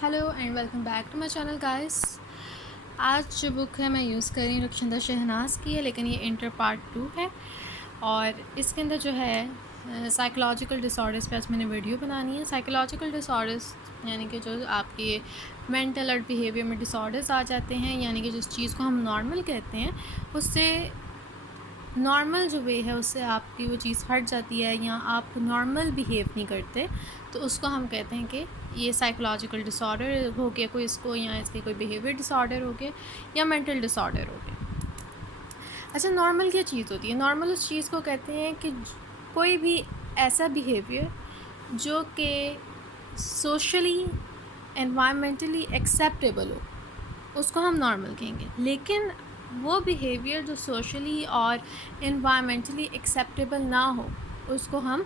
Hello and welcome back to my channel guys. आज जो book है मैं यूज़ कर रही हूँ रक्षिंदा शहनाज की है, लेकिन ये इंटर पार्ट 2 है और इसके अंदर जो है साइकोलॉजिकल डिसऑर्डर्स पे आज मैंने वीडियो बनानी है। साइकोलॉजिकल डिसऑर्डर्स यानी कि जो आपके मेंटल और बिहेवियर में डिसऑर्डर्स आ जाते हैं, यानी कि जिस चीज़ को हम नॉर्मल कहते हैं उससे नॉर्मल जो वे है उससे आपकी वो चीज़ हट जाती है या आप नॉर्मल बिहेव नहीं करते, तो उसको हम कहते हैं कि ये साइकोलॉजिकल डिसऑर्डर हो गया कोई इसको, या इसके कोई बिहेवियर डिसऑर्डर हो गया या मेंटल डिसऑर्डर हो गया। अच्छा, नॉर्मल क्या चीज़ होती है? नॉर्मल उस चीज़ को कहते हैं कि कोई भी ऐसा बिहेवियर जो कि सोशली एनवायरमेंटली एक्सेप्टेबल हो, उसको हम नॉर्मल कहेंगे। लेकिन वो बिहेवियर जो सोशली और इन्वायरमेंटली एक्सेप्टेबल ना हो, उसको हम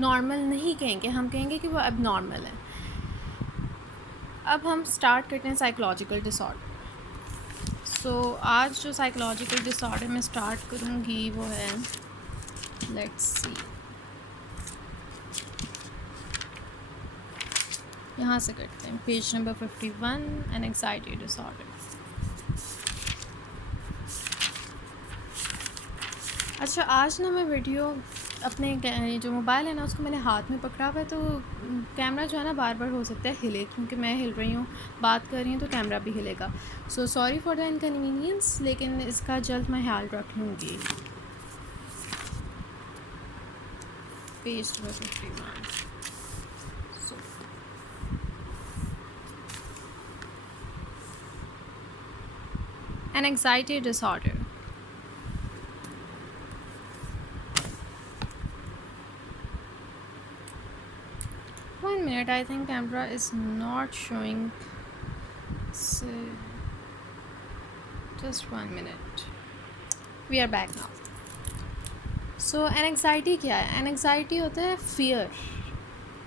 नॉर्मल नहीं कहेंगे, हम कहेंगे कि वो अब नॉर्मल है। अब हम स्टार्ट करते हैं साइकोलॉजिकल डिसऑर्डर। आज जो साइकोलॉजिकल डिसऑर्डर मैं स्टार्ट करूँगी वो है, लेट्स सी, यहाँ से करते हैं page number 51, an anxiety disorder. अच्छा, आज ना मैं वीडियो अपने जो मोबाइल है ना उसको मैंने हाथ में पकड़ा हुआ है, तो कैमरा जो है ना बार बार हो सकता है हिले, क्योंकि मैं हिल रही हूँ, बात कर रही हूँ, तो कैमरा भी हिलेगा। So sorry for the inconvenience, लेकिन इसका जल्द मैं ख्याल रख लूँगी। Page number 51। An anxiety disorder. One minute, I think camera is not showing. So, just 1 minute. We are back now. So, एनएक्साइटी क्या है? एनएक्साइटी होता है फियर।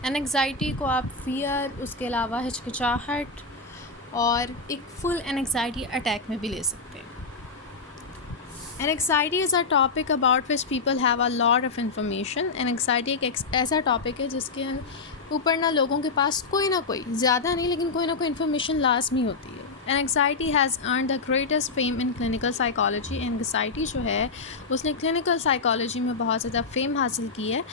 एनएक्साइटी को आप फियर, उसके अलावा हिचकिचाहट और एक फुल एनएक्साइटी अटैक में भी ले सकते हैं। Anxiety is a topic about which people have a lot of information. Anxiety एक ऐसा टॉपिक है जिसके ऊपर ना लोगों के पास कोई ना कोई, ज़्यादा नहीं लेकिन कोई ना कोई इन्फॉर्मेशन लाजमी होती है। Anxiety has earn the greatest fame in clinical psychology. Anxiety जो है उसने क्लिनिकल साइकोलॉजी में बहुत ज़्यादा फेम हासिल की है,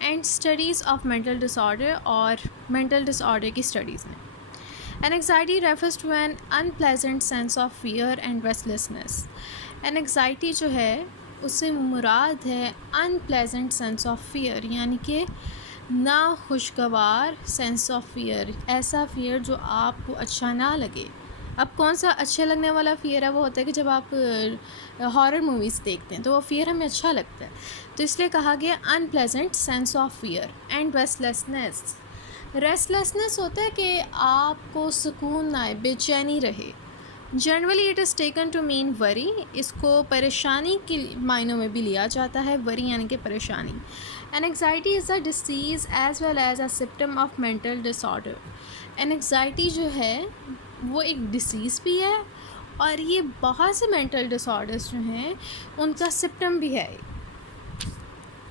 and studies of mental disorder और मेंटल डिसऑर्डर की स्टडीज़ में। Anxiety refers to an unpleasant sense of fear and restlessness. Anxiety जो है उससे मुराद है अनप्लेजेंट सेंस ऑफ फियर, यानी कि ना खुशगवार सेंस ऑफ फियर, ऐसा फियर जो आपको अच्छा ना लगे। अब कौन सा अच्छे लगने वाला फियर है? वो होता है कि जब आप हॉरर मूवीज़ देखते हैं तो वो फियर हमें अच्छा लगता है, तो इसलिए कहा गया unpleasant sense of fear and restlessness. Restlessness होता है कि आपको सुकून ना आए, बेचैनी रहे। Generally it is taken to mean worry. इसको परेशानी के मायनों में भी लिया जाता है, वरी यानी कि परेशानी। Anxiety is a disease as well as a symptom of mental disorder. Anxiety जो है वो एक डिसीज़ भी है और ये बहुत से मेंटल डिसऑर्डर्स जो हैं उनका सिम्टम भी है।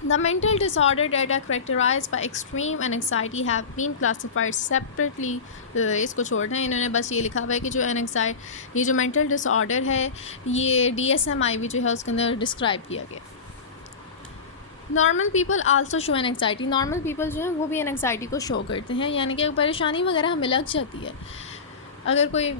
The mental disorder that are characterized by extreme anxiety have been classified separately। इसको छोड़ना है, इन्होंने बस ये लिखा हुआ है कि जो एनएक्साइटी, ये जो मेंटल डिसऑर्डर है ये DSM-IV जो है उसके अंदर डिस्क्राइब किया गया। Normal people also show anxiety. Normal people जो हैं वो भी एनएक्साइटी को शो करते हैं, यानी कि परेशानी वगैरह हमें लग जाती है। अगर कोई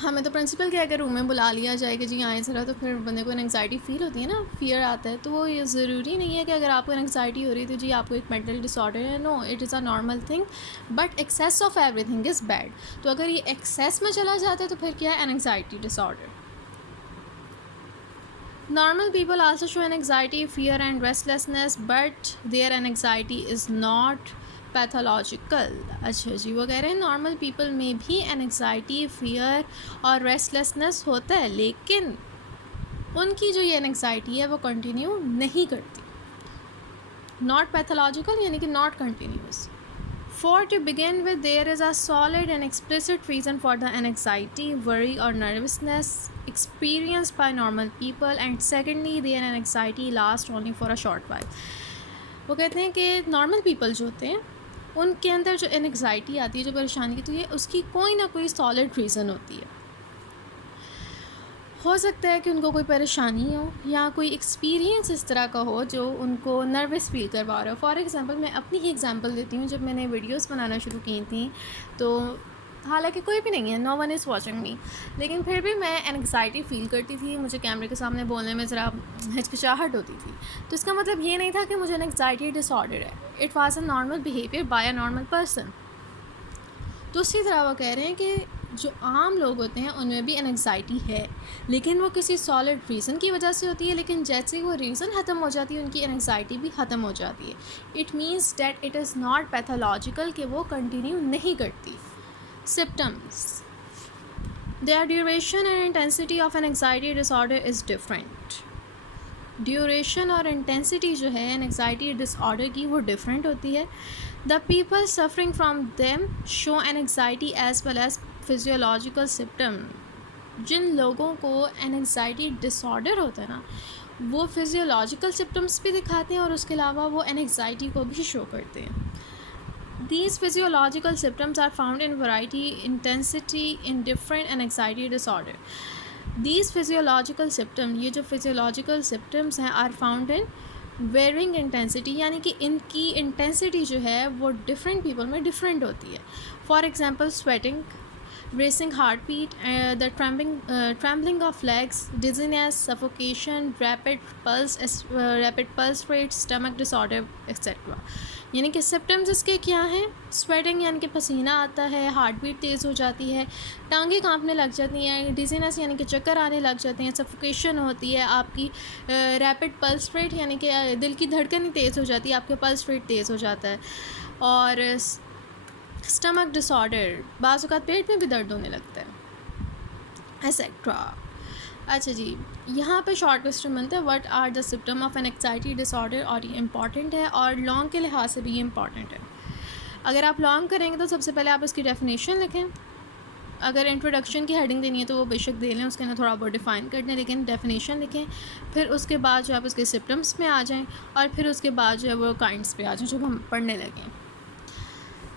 हमें तो प्रिंसिपल के अगर रूम में बुला लिया जाए कि जी आए ज़रा, तो फिर बंदे को एनएक्साइटी फ़ील होती है ना, फियर आता है। तो वो ये ज़रूरी नहीं है कि अगर आपको एनएक्साइटी हो रही है तो जी आपको एक मेंटल डिसऑर्डर है। No, it is a normal thing, but excess of everything is bad. तो अगर ये एक्सेस में चला जाता है तो फिर क्या है? Anxiety disorder. Normal people also show anxiety, fear and restlessness, but there anxiety is not pathological. अच्छा जी, वो कह रहे हैं नॉर्मल पीपल में भी एनएक्साइटी, फियर और रेस्टलेसनेस होता है, लेकिन उनकी जो ये एनएक्साइटी है वो कंटिन्यू नहीं करती। नॉट पैथोलॉजिकल यानी कि not continuous. For to begin with, there is a solid and explicit reason for the anxiety, worry or nervousness experienced by normal people, and secondly, their anxiety lasts only for a short while। वो कहते हैं कि normal people जो होते हैं उनके अंदर जो एनग्जाइटी आती है, जो परेशानी होती है, उसकी कोई ना कोई सॉलिड रीज़न होती है। हो सकता है कि उनको कोई परेशानी हो या कोई एक्सपीरियंस इस तरह का हो जो उनको नर्वस फील करवा रहा हो। फॉर एग्ज़ाम्पल मैं अपनी ही एग्ज़ाम्पल देती हूँ। जब मैंने वीडियोस बनाना शुरू की थी तो हालांकि कोई भी नहीं है, no one is watching me, लेकिन फिर भी मैं एनग्जाइटी फ़ील करती थी। मुझे कैमरे के सामने बोलने में ज़रा हिचकिचाहट होती थी। तो इसका मतलब ये नहीं था कि मुझे एनग्जाइटी डिसऑर्डर है। It was a normal behaviour by a normal person. तो उसी तरह वो कह रहे हैं कि जो आम लोग होते हैं उनमें भी एनग्जाइटी है, लेकिन वो किसी सॉलिड रीज़न की वजह से होती है। लेकिन जैसे ही वो रीज़न ख़त्म हो जाती है उनकी एनग्जाइटी भी ख़त्म हो जाती है। It means that it is not pathological, कि वो कंटिन्यू नहीं करती। Symptoms. Their duration and intensity of an anxiety disorder is different. Duration और इंटेंसिटी जो है एनग्जाइटी डिसऑर्डर की वो डिफरेंट होती है। The people suffering from them show anxiety as well as physiological symptom. जिन लोगों को एनग्जाइटी डिसऑर्डर होता है ना, वो फिजियोलॉजिकल सिम्टम्स भी दिखाते हैं और उसके अलावा वो एनग्जाइटी को भी शो करते हैं। These physiological symptoms are found in variety, intensity in different and anxiety disorder. These physiological symptoms, ये जो physiological symptoms हैं, are found in varying intensity, यानी कि इनकी intensity जो है वो different people में different होती है. For example, sweating, racing heartbeat, the trembling of legs, dizziness, suffocation, rapid pulse rate, stomach disorder, etc. यानी कि सिम्टम्स इसके क्या हैं? स्वेटिंग यानी कि पसीना आता है, हार्ट बीट तेज़ हो जाती है, टांगें कांपने लग जाती हैं, डिजीनेस यानी कि चक्कर आने लग जाते हैं, सफोकेशन होती है, आपकी रैपिड पल्स रेट यानी कि दिल की धड़कन ही तेज़ हो जाती है, आपके पल्स रेट तेज़ हो जाता है, और स्टमक डिसऑर्डर, बाज़ औक़ात पेट में भी दर्द होने लगता है, एसेट्रा। अच्छा जी, यहाँ पे शॉर्ट क्वेश्चन बनता है, what are the symptom of an anxiety disorder, और ये इंपॉर्टेंट है और लॉन्ग के लिहाज से भी ये इंपॉर्टेंट है। अगर आप लॉन्ग करेंगे तो सबसे पहले आप इसकी डेफिनेशन लिखें। अगर इंट्रोडक्शन की हेडिंग देनी है तो वो बेशक दे लें, उसके अंदर थोड़ा बहुत डिफ़ाइन कर दें, लेकिन डेफिनेशन लिखें। फिर उसके बाद जो आप उसके सिम्टम्स में आ जाएँ, और फिर उसके बाद जो है वो काइंड्स पे आ जाएँ जो हम पढ़ने लगें।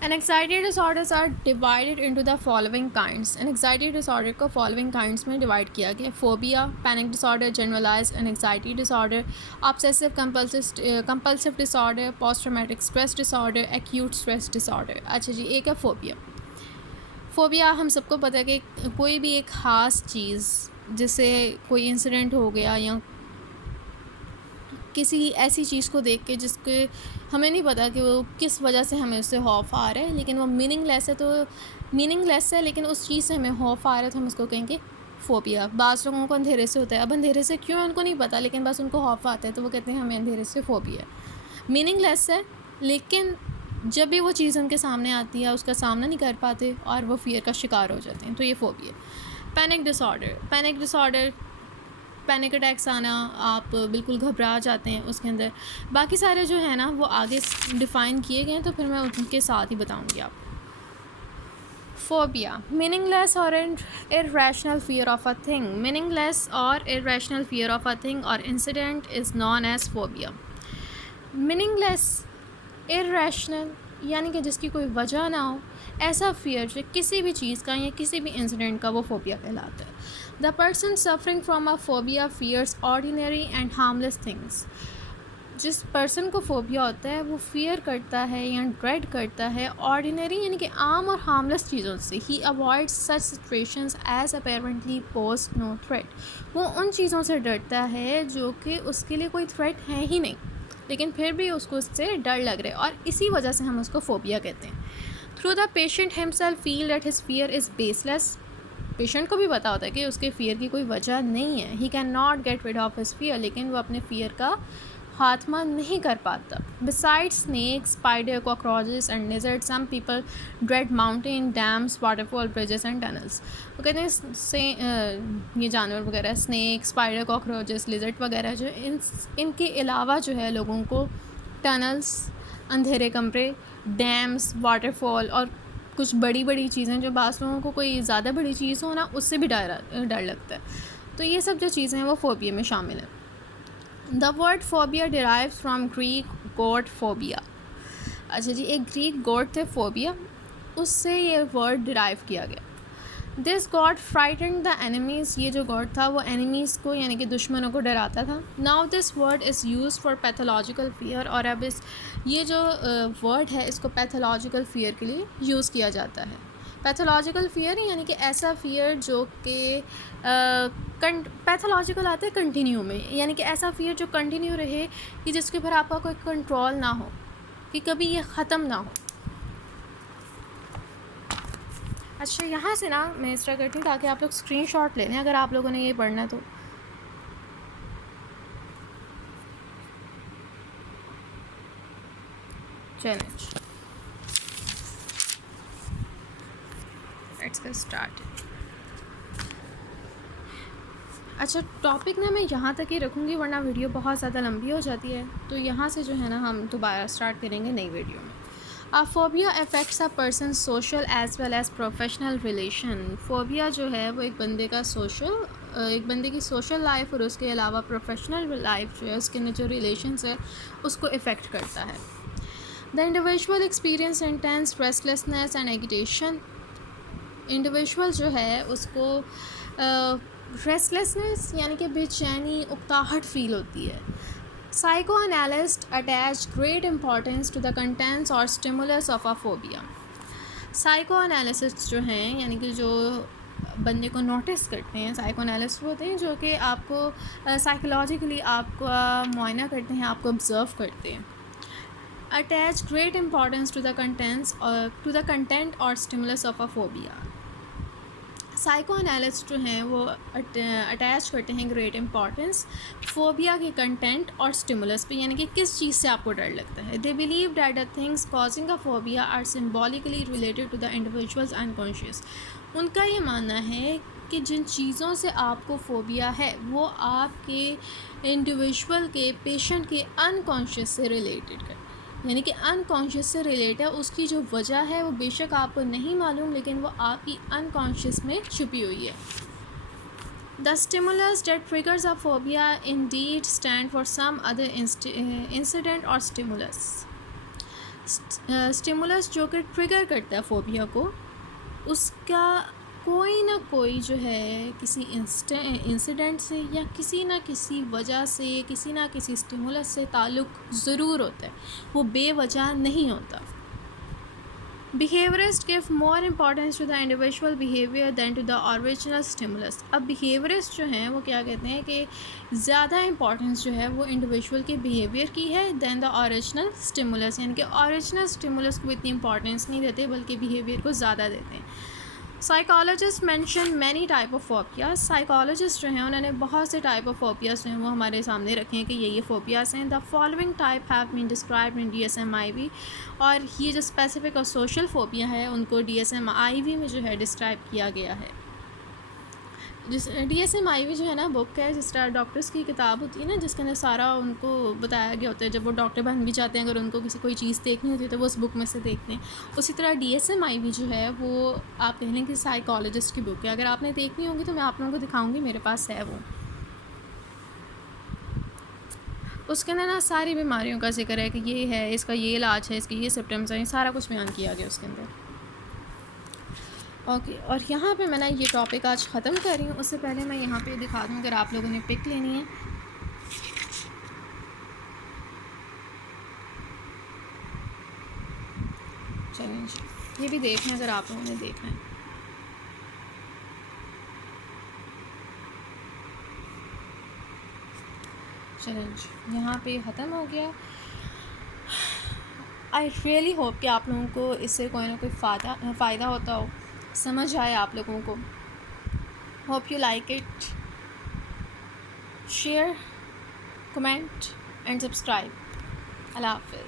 Anxiety disorders are divided into the following kinds. Anxiety disorder को फॉलोइंग काइंड्स में डिवाइड किया गया: phobia, panic disorder, generalised anxiety disorder, obsessive compulsive disorder, post traumatic stress disorder, acute stress disorder. अच्छा जी, एक है फोबिया। फोबिया हम सबको पता है कि कोई भी एक ख़ास चीज़, जिससे कोई इंसिडेंट हो गया या किसी ऐसी चीज़ को देख के जिसके हमें नहीं पता कि वो किस वजह से हमें उससे खौफ आ रहा है, लेकिन वो मीनिंगलेस है, तो मीनिंगलेस है लेकिन उस चीज़ से हमें खौफ आ रहा है, तो हम उसको कहेंगे फ़ोबिया। बाज़ लोगों को अंधेरे से होता है, अब अंधेरे से क्यों उनको नहीं पता, लेकिन बस उनको खौफ आता है तो वो कहते हैं हमें अंधेरे से फ़ोबिया। मीनिंगलेस है, लेकिन जब भी वो चीज़ उनके सामने आती है उसका सामना नहीं कर पाते और वो फ़ियर का शिकार हो जाते हैं, तो ये phobia. Panic disorder, panic attacks आना, आप बिल्कुल घबरा जाते हैं उसके अंदर। बाकी सारे जो है ना वो आगे डिफ़ाइन किए गए हैं, तो फिर मैं उनके साथ ही बताऊंगी आपको। फोबिया, मीनिंगलेस और irrational fear of a thing. Meaningless और irrational fear of a thing और incident is known as phobia. Meaningless, irrational यानी कि जिसकी कोई वजह ना हो, ऐसा फियर जो किसी भी चीज़ का या किसी भी इंसिडेंट का, वो फोबिया कहलाता है। The person suffering from a phobia fears ordinary and harmless things. जिस पर्सन को फोबिया होता है वो फियर करता है या ड्रेड करता है ऑर्डिनरी यानी कि आम और हार्मलेस चीज़ों से। He avoids such situations as apparently pose no threat. वो उन चीज़ों से डरता है जो कि उसके लिए कोई थ्रेट है ही नहीं, लेकिन फिर भी उसको उससे डर लग रहा है, और इसी वजह से हम उसको फोबिया कहते हैं। Through the patient himself feel that his fear is baseless. Patient को भी पता होता है कि उसके फियर की कोई वजह नहीं है। He can not get rid of his fear, लेकिन वो अपने फियर का खात्मा नहीं कर पाता। Beside snake, spider, cockroaches and lizard, some people dread mountain, dams, waterfall, bridges and tunnels. वो कहते हैं ये जानवर वगैरह, स्नेक, स्पाइडर, कॉकरोचेस, लिजर्ड वगैरह जो इनके अलावा जो है लोगों को टनल्स, अंधेरे कमरे, डैम्स, वाटरफॉल और कुछ बड़ी बड़ी चीज़ें, जो बास लोगों को कोई ज़्यादा बड़ी चीज़ हो ना उससे भी डर लगता है, तो ये सब जो चीज़ें हैं वो फोबिया में शामिल हैं। The word phobia derives from Greek god phobia. अच्छा जी, एक ग्रीक गॉड थे फोबिया, उससे ये वर्ड डिराइव किया गया। This God frightened the enemies, ये जो गॉड था वो एनिमीज़ को यानी कि दुश्मनों को डराता था। Now this word is use for pathological fear, और अब ये जो वर्ड है इसको पैथोलॉजिकल फियर के लिए यूज़ किया जाता है। पैथोलॉजिकल फियर यानी कि ऐसा फियर जो कि पैथोलॉजिकल आता है कंटिन्यू में, यानी कि ऐसा फियर जो कंटिन्यू रहे, कि जिसके ऊपर आपका कोई कंट्रोल ना हो, कि कभी ये ख़त्म ना हो। अच्छा, यहाँ से ना मैं इस तरह करती हूँ ताकि आप लोग स्क्रीनशॉट ले लें अगर आप लोगों ने ये पढ़ना है तो। चलें, लेट्स गेट स्टार्टेड। अच्छा, टॉपिक ना मैं यहाँ तक ही रखूँगी वरना वीडियो बहुत ज़्यादा लंबी हो जाती है, तो यहाँ से जो है ना हम दोबारा स्टार्ट करेंगे नई वीडियो में। A phobia affects a person's social as well as professional relation। Phobia जो है वो एक बंदे की सोशल लाइफ और उसके अलावा प्रोफेशनल लाइफ जो है, उसके जो रिलेशंस है उसको इफ़ेक्ट करता है। The individual experience intense restlessness and agitation. Individual जो है उसको रेस्टलेसनेस यानी कि बेचैनी, उकताहट फील होती है। Psychoanalysts attach great importance to the contents or stimulus of a phobia। साइकोएनालिसिस्ट जो हैं यानी कि जो बंदे को नोटिस करते हैं, साइकोएनालिस्ट होते हैं जो कि आपको साइकोलॉजिकली आपका मुआयना करते हैं, आपको ऑब्ज़र्व करते हैं। Attach great importance to the content और stimulus of a phobia. Psychoanalyst जो हैं वो अटैच करते हैं ग्रेट इंपॉर्टेंस फोबिया के कंटेंट और स्टिमुलस पे, यानी कि किस चीज़ से आपको डर लगता है। They believe that the things causing a phobia are symbolically related to the individual's unconscious. उनका ये मानना है कि जिन चीज़ों से आपको फोबिया है वो आपके इंडिविजुअल के, पेशेंट के अनकॉन्शियस से रिलेटेड है, यानी कि अनकॉन्शियस से रिलेट है। उसकी जो वजह है वो बेशक आपको नहीं मालूम, लेकिन वो आपकी अनकॉन्शियस में छुपी हुई है। The stimulus that triggers a phobia indeed stand for some other incident और स्टिमुलस। स्टिमुलस जो कि ट्रिगर करता है फोबिया को, उसका कोई ना कोई जो है किसी इंसिडेंट से या किसी ना किसी वजह से, किसी ना किसी स्टिमुलस से ताल्लुक़ ज़रूर होता है, वो बेवजह नहीं होता। Behaviourist give more importance to the individual behaviour than to the original stimulus. अब बिहेवियरिस्ट जो हैं वो क्या कहते हैं कि ज़्यादा इंपॉर्टेंस जो है वो इंडिविजुअल के बिहेवियर की है दैन द ओरिजिनल स्टिमुलस, यानी कि ओरिजिनल स्टिमुलस को इतनी इंपॉर्टेंस नहीं देते बल्कि बिहेवियर को ज़्यादा देते हैं। Psychologist mention many type of phobias. Psychologist जो हैं उन्होंने बहुत से टाइप ऑफ फोबियाज जो हैं वो हमारे सामने रखे हैं कि ये फोबियाज हैं। The following type have been described in DSM-IV, और ये जो स्पेसिफिक और सोशल फोबिया है उनको DSM-IV में जो है डिस्क्राइब किया गया है। DSM-IV जो है ना बुक है, जिस तरह डॉक्टर्स की किताब होती है ना जिसके अंदर सारा उनको बताया गया होता है, जब वो डॉक्टर बन भी जाते हैं अगर उनको कोई चीज़ देखनी होती है तो वो उस बुक में से देखते हैं। उसी तरह DSM-IV जो है वो आप कह लें कि साइकोलॉजिस्ट की बुक है। अगर आपने देखनी होगी तो मैं आप लोगों को दिखाऊंगी, मेरे पास है वो। उसके अंदर ना सारी बीमारियों का जिक्र है कि ये है, इसका ये इलाज है, इसके ये सिम्टम्स हैं, सारा कुछ बयान किया गया उसके अंदर। ओके, और यहाँ पे मैं ना ये टॉपिक आज ख़त्म कर रही हूँ। उससे पहले मैं यहाँ पे दिखा दूँ अगर आप लोगों ने पिक लेनी है। चलें जी, ये भी देख लें अगर आप लोगों ने देखना है। चलें जी, यहाँ पे ख़त्म हो गया। आई रियली होप कि आप लोगों को इससे कोई ना कोई फ़ायदा होता हो, समझ आए आप लोगों को। Hope you like it. Share, comment and subscribe. अल्लाह हाफ़िज़।